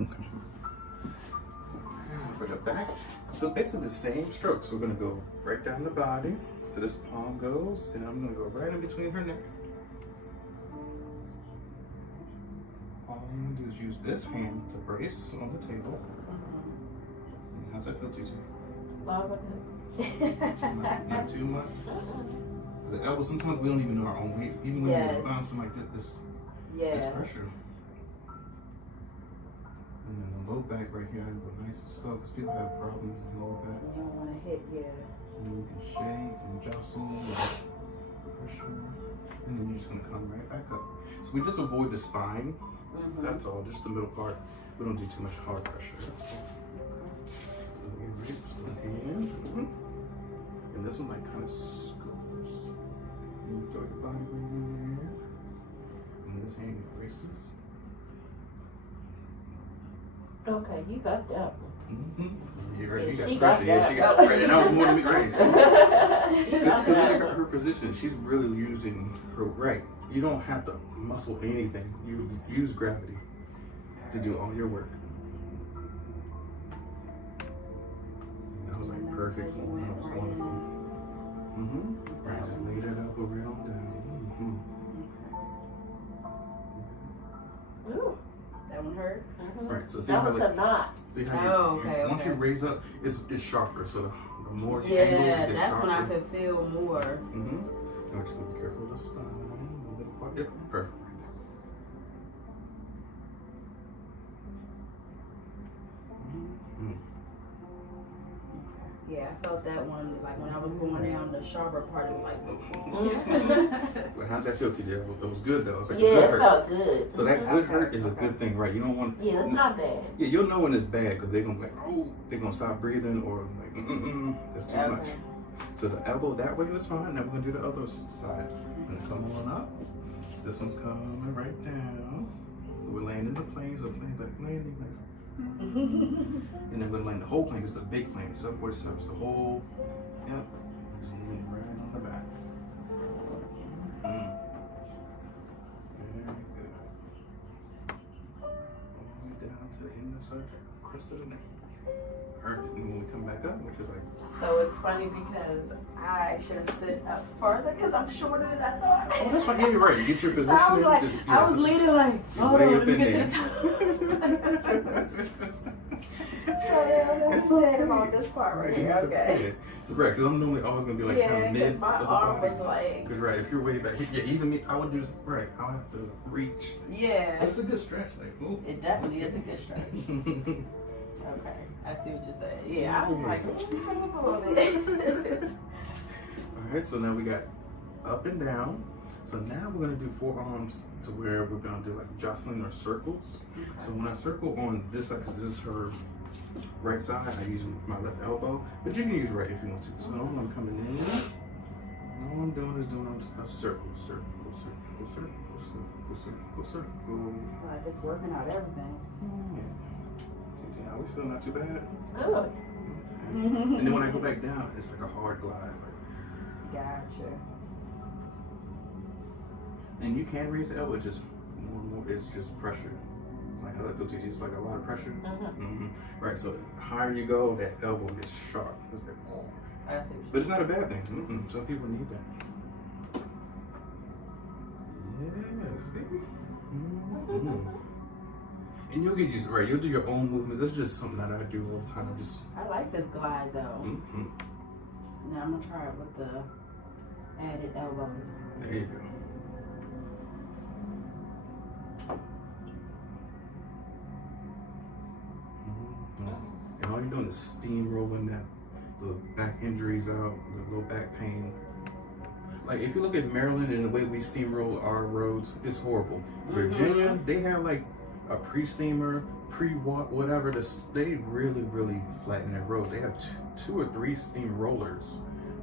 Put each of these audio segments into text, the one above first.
Okay. For the back, so basically the same strokes. We're gonna go right down the body. So this palm goes, and I'm gonna go right in between her neck. All I'm gonna do is use this hand to brace on the table. How's that feel to you? Not too much. Because the elbow, sometimes we don't even know our own weight. Even when we're bouncing like this, it's pressure. And then the low back right here, I go nice and slow because people have problems in the low back. You don't want to hit, And then you can shake and jostle and pressure. And then you're just going to come right back up. So we just avoid the spine. That's all, just the middle part. We don't do too much hard pressure. That's all. So get ready, this one hand. And this one like kind of scoops. You throw your body weight in there. And this hand braces. Okay, you got that one. You got She pressure. got Yeah, that. she got pressure. And I was more than me right. She got Because look that at her position. She's really using her right. You don't have to muscle anything. You use gravity to do all your work. That was like perfect form. That was wonderful. Right, just lay that elbow right on down. Ooh. That one hurt? Right, so see That how was like, a knot. see how once you raise up, it's sharper. So the more you angle, it's that's sharper. when I could feel more. And we're just gonna be careful with the spine. A little part. Yep, perfect. Yeah, I felt that one, like when I was going down the sharper part, it was like, Well, how'd that feel to you? It was good though. It was like a Yeah, good it hurt. felt good. So that good hurt is a good thing, right? You don't want. Yeah, it's not bad. Yeah, you'll know when it's bad because they're gonna be like, oh, they're gonna stop breathing or like, that's too much. So the elbow that way was fine. Now we're gonna do the other side. We're gonna come on up. This one's coming right down. So we're landing the plane. So the plane's like landing like. And then we're land the whole plane. It's a big plane. 747. It's the whole. Yep. Just land right on the back. Very good. All the way down to the inside, the crest of the neck. Perfect. And when we come back up, which is like. So it's funny because I should have stood up further because I'm shorter than I thought. Oh, that's fine. Yeah, you're right. You get your So position. I was like, just, I was leading like, hold on, let me get to the top. So yeah, I'm understand about this part right here. Okay. So right, because I'm normally always gonna be like kind of mid because my of the arm body. is like. Because right, if you're way back, yeah, even me, I would do this. Right, I'll have to reach. Yeah. But it's a good stretch, like. Ooh. It definitely is a good stretch. Okay, I see what you're saying. Yeah, I was like, let me come up a little bit. All right, so now we got up and down. So now we're gonna do forearms to where we're gonna do like jostling or circles. Okay. So when I circle on this side, because this is her right side, I use my left elbow, but you can use right if you want to. So I'm coming in. All I'm doing is doing a circle, circle, circle, circle, circle, circle, circle. Like it's working out everything. Yeah. How we feel? Not too bad. Good. Okay. And then when I go back down, it's like a hard glide. Like. Gotcha. And you can raise the elbow, it's just more and more, it's just pressure. It's like how that feels to you, it's like a lot of pressure. Right, so the higher you go, that elbow gets sharp. It's like, whoa. I see. But it's not a bad thing. Some people need that. Yeah, see? And you'll get used to it, right? You'll do your own movements. This is just something that I do all the time. I like this glide though. Now I'm gonna try it with the added elbows. There you go. And all you're doing is steamrolling the back injuries out, the low back pain. Like if you look at Maryland and the way we steamroll our roads, it's horrible. Virginia, they have like a pre-steamer, whatever. They really, really flatten their roads. They have two or three steam rollers.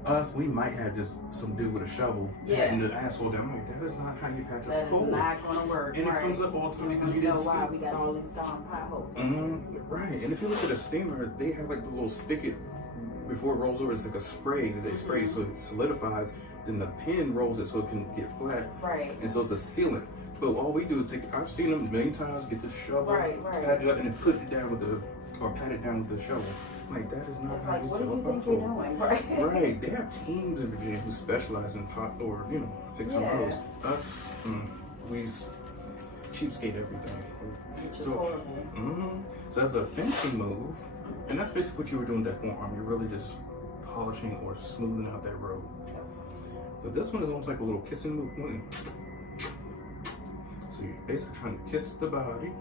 Us, we might have just some dude with a shovel patting the asphalt down. I'm like, that is not how you patch up a hole. That is not gonna work. And it comes up all the time because you didn't know why steam. we got all these darn potholes. Right, and if you look at a steamer, they have like the little spigot before it rolls over. It's like a spray that they spray so it solidifies. Then the pin rolls it so it can get flat. Right. And so it's a sealant. But all we do is I've seen them many times get the shovel, Right. pat it up, and then put it down or pat it down with the shovel. Like, that is not It's how like, you what do sell you a think you're buckle. doing, right? Right. They have teams in Virginia who specialize in pot or, fixing those. Us, we cheapskate everything. Which is horrible. So that's a finishing move. And that's basically what you were doing with that forearm. You're really just polishing or smoothing out that road. So this one is almost like a little kissing move. So you're basically trying to kiss the body.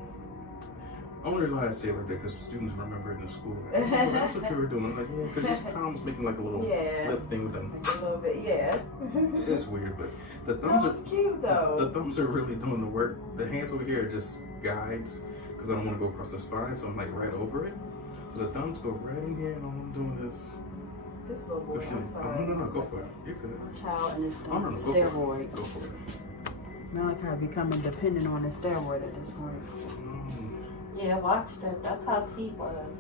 Only reason why I say it like that because students remember it in school. Like, oh, that's what you were doing. Like, yeah, because your palm's making like a little lip thing with them. A little bit, yeah. It's weird, but the thumbs That was cute though. The thumbs are really doing the work. The hands over here are just guides because I don't want to go across the spine, so I'm like right over it. So the thumbs go right in here, and all I'm doing is This little boy, pushing I'm it. sorry. No, go for it. You're good. Child and his Oh, no, go for it. steroid. Go for it. Malachi becoming dependent on his steroid at this point. Yeah, watch that. That's how she was.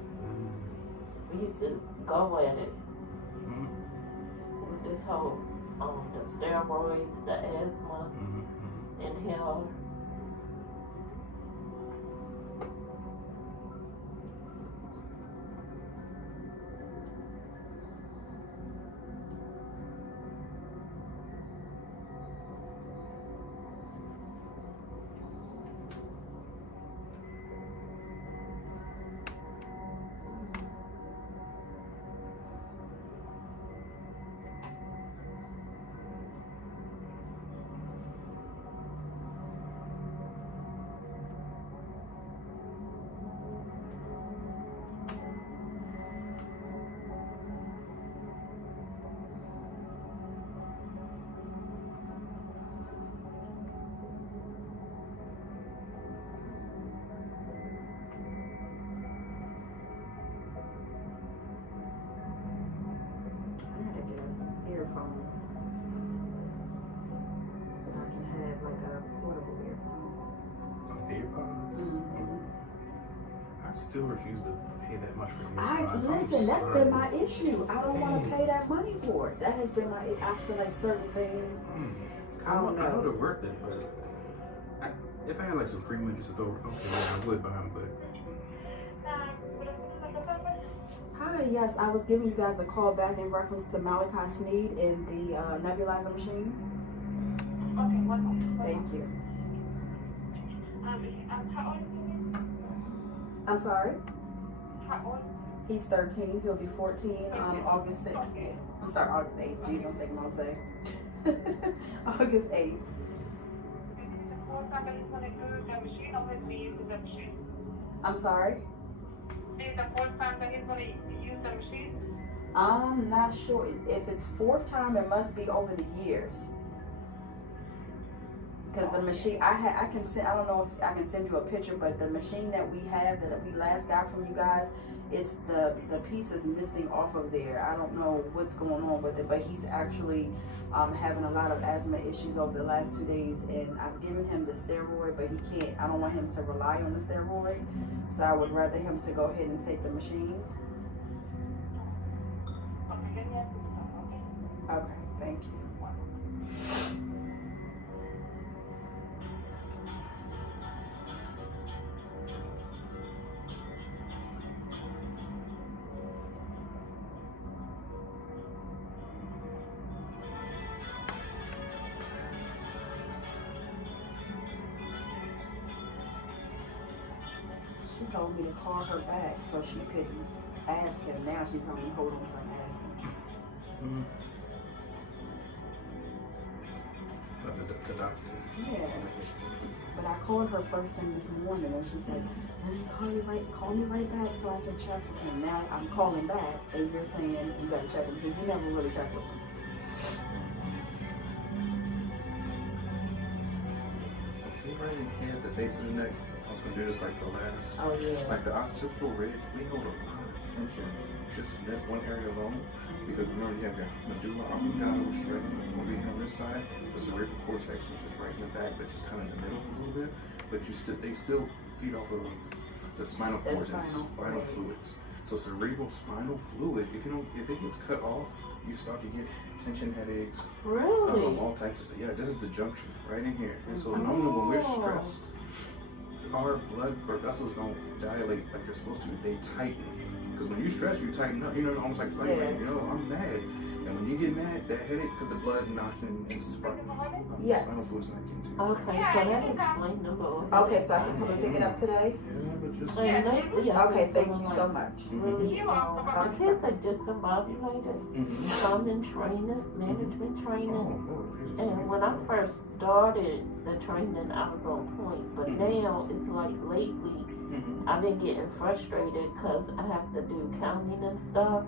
We used to go at it with this whole the steroids, the asthma, inhaler. Earphone. And I can have like a portable earphone. Earpods? I still refuse to pay that much for earpods. Listen, that's been my issue. I don't want to pay that money for it. That has been my. I feel like certain things. I don't know. I know they're worth it, but if I had like some free money just to throw, I would buy them. But Hi, yes, I was giving you guys a call back in reference to Malachi Sneed and the nebulizer machine. Okay, one moment. Thank you. How old is he? I'm sorry. How old? He's 13. He'll be 14 August 6th. I'm sorry, August 8th. Jeez, I'm thinking I'll say. August 8th. This is the first time that he's going to do the machine or has he used the machine? I'm sorry. This is the first time that he's going to use the machine? I'm not sure. If it's fourth time, it must be over the years. Because the machine, I can send, I don't know if I can send you a picture, but the machine that we have, that we last got from you guys, it's the piece is missing off of there. I don't know what's going on with it, but he's actually having a lot of asthma issues over the last 2 days, and I've given him the steroid, but he can't, I don't want him to rely on the steroid, so I would rather him to go ahead and take the machine. Okay, let me ask you something, okay? Okay, thank you. She told me to call her back so she could ask him. Now she's telling me to hold on so I can ask him. the doctor. Yeah. But I called her first thing this morning and she said, let me call me right back so I can check with him. Now I'm calling back and you're saying you gotta check him. So you never really check with him. See right in here at the base of the neck. I was gonna do this like the last. Oh yeah. Like the occipital ridge, we hold a lot of tension just in this one area alone. Because remember you have your medulla oblongata, which is right over here on this side, the cerebral cortex, which is right in the back, but just kind of in the middle a little bit. But they still feed off of the spinal cord and spinal fluids. So cerebral spinal fluid, if it gets cut off, you start to get tension headaches, Really? all types of stuff. Yeah, this is the junction right in here. And so normally when we're stressed, our blood or vessels don't dilate like they're supposed to. They tighten. Because when you stress, you tighten up. You know, almost like fight. Like, I'm mad. And when you get mad, that headache, because the blood knocking and spinal fluid's not getting to you. Okay, so that explains the Lord. Okay, so I can come and pick it up today? Yeah, but just... Okay, thank you so much. Really, the kids are discombobulated. Some in training, management training. And when I first started the training, I was on point. But now it's like lately, I've been getting frustrated because I have to do counting and stuff.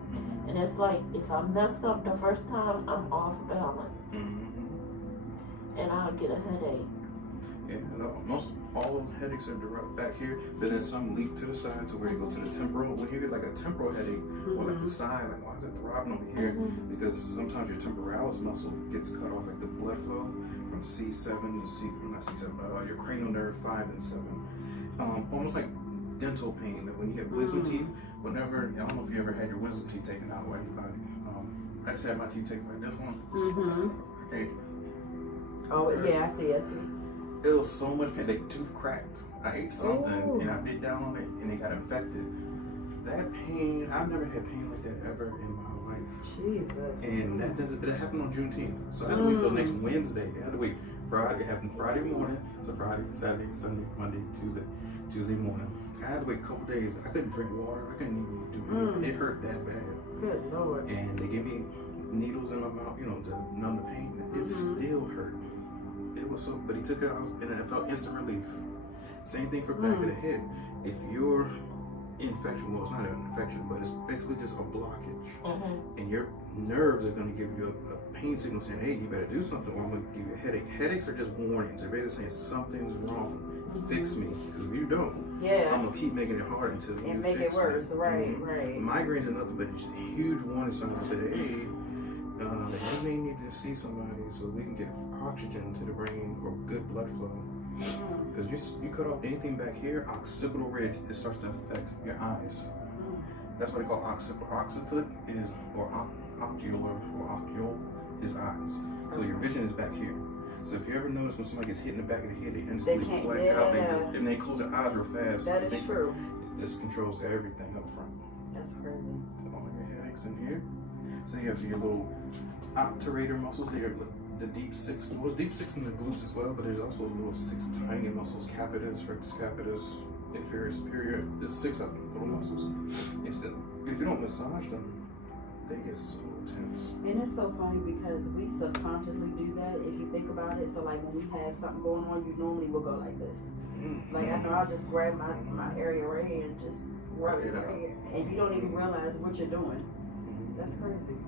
And it's like, if I mess up the first time, I'm off balance. And I'll get a headache. Yeah, most all headaches are direct back here, but then some leak to the side to where you go to the temporal. When you get like a temporal headache, or like the side, like why is it throbbing over here? Because sometimes your temporalis muscle gets cut off, like the blood flow from C7 to not C7, but your cranial nerve 5 and 7. Almost like dental pain. That when you get wisdom teeth, whenever, I don't know if you ever had your wisdom teeth taken out or anybody. I just had my teeth taken like this one. Okay. Oh, yeah, I see. It was so much pain. The tooth cracked. I ate something and I bit down on it and it got infected. That pain, I've never had pain like that ever in my life. Jesus. And that happened on Juneteenth. So I had to wait till next Wednesday. I had to wait Friday. It happened Friday morning. So Friday, Saturday, Sunday, Monday, Tuesday morning. I had to wait a couple days. I couldn't drink water. I couldn't even do anything. It hurt that bad. Good Lord. And they gave me needles in my mouth, to numb the pain. It still hurt. It was so, but he took it out and I felt instant relief. Same thing for back of the head. If your infection, well, it's not an infection, but it's basically just a blockage, and your nerves are going to give you a pain signal saying, hey, you better do something or I'm going to give you a headache. Headaches are just warnings. They're basically saying something's wrong. Fix me. Because if you don't, I'm going to keep making it hard until you make fix it worse. me. Right. Migraines are nothing but just huge warning signs that say, hey, you may need to see somebody so we can get oxygen to the brain or good blood flow. Because you cut off anything back here, occipital ridge, it starts to affect your eyes. That's what they call occipital. Occiput is, or ocular, or ocular is eyes. So your vision is back here. So if you ever notice when somebody gets hit in the back of the head, they instantly black out, and they close their eyes real fast. That is true. This controls everything up front. That's crazy. So all your headaches in here. So you have your little obturator muscles there, the deep six. Well, deep six in the glutes as well, but there's also little 6 tiny muscles: capitis, rectus capitis, inferior, superior. There's 6 of them, little muscles. If you don't massage them, they get so tense. And it's so funny because we subconsciously do that if you think about it. So like when we have something going on, you normally will go like this. Like I know I'll just grab my area right here and just rub it right here, and you don't even realize what you're doing. That's crazy.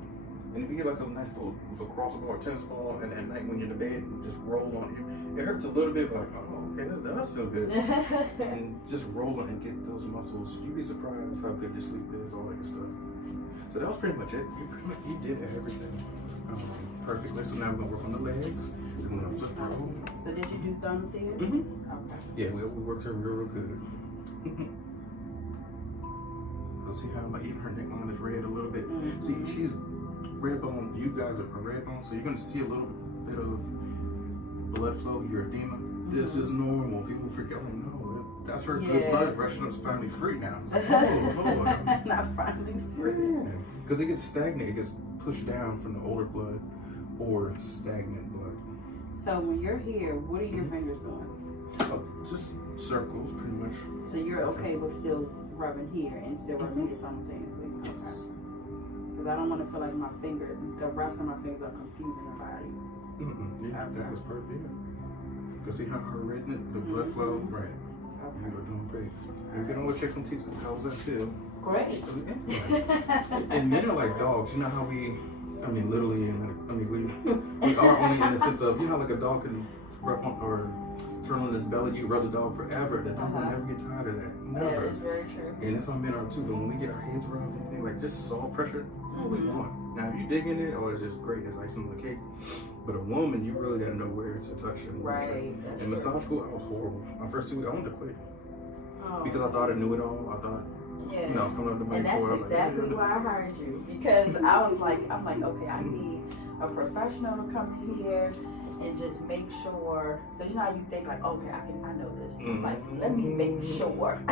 And if you get like a nice little lacrosse ball or tennis ball, and at night when you're in the bed, and just roll on it hurts a little bit, but like, oh, okay, this does feel good. And just roll it and get those muscles. You'd be surprised how good your sleep is, all that good stuff. So that was pretty much it. You did everything perfectly. So now we're gonna work on the legs. We're gonna flip roll. So did you do thumbs here? Okay. Yeah, we worked her real good. So see how like even her neckline is red a little bit. See, she's red bone. You guys are red bone, so you're gonna see a little bit of blood flow, erythema. This is normal. People freak out like, no, that's her good blood rushing up to finally free now. It's like, oh Lord. Not finally free. Yeah, because it gets stagnant. It gets pushed down from the older blood or stagnant blood. So when you're here, what are your fingers doing? Just circles, pretty much. So you're okay with still rubbing here and still rubbing here simultaneously? Yes. Okay. Because I don't want to feel like the rest of my fingers are confusing your body. Yeah, that was perfect. Yeah. Because see how her redness, the blood flow, right? Okay. You are doing great. And we can always check some teeth. How was that feel? Great. And men are like dogs. You know how literally, we are only in the sense of, like a dog can rub on or turn on his belly, you rub the dog forever. That dog will never get tired of that. Never. That is very true. And that's how men are too. But when we get our heads around anything, like just soft pressure, that's all we want. Now, if you dig in it, it's just great. It's icing on the cake. But a woman, you really got to know where to touch and right. And massage school, I was horrible. My first 2 weeks, I wanted to quit. Oh. Because I thought I knew it all. I thought Yeah. You know, I was coming up the main And that's cord. I was exactly like, why I hired you, because I was like, okay, I need a professional to come here and just make sure, because you know how you think like, okay, I know this. Like, let me make sure.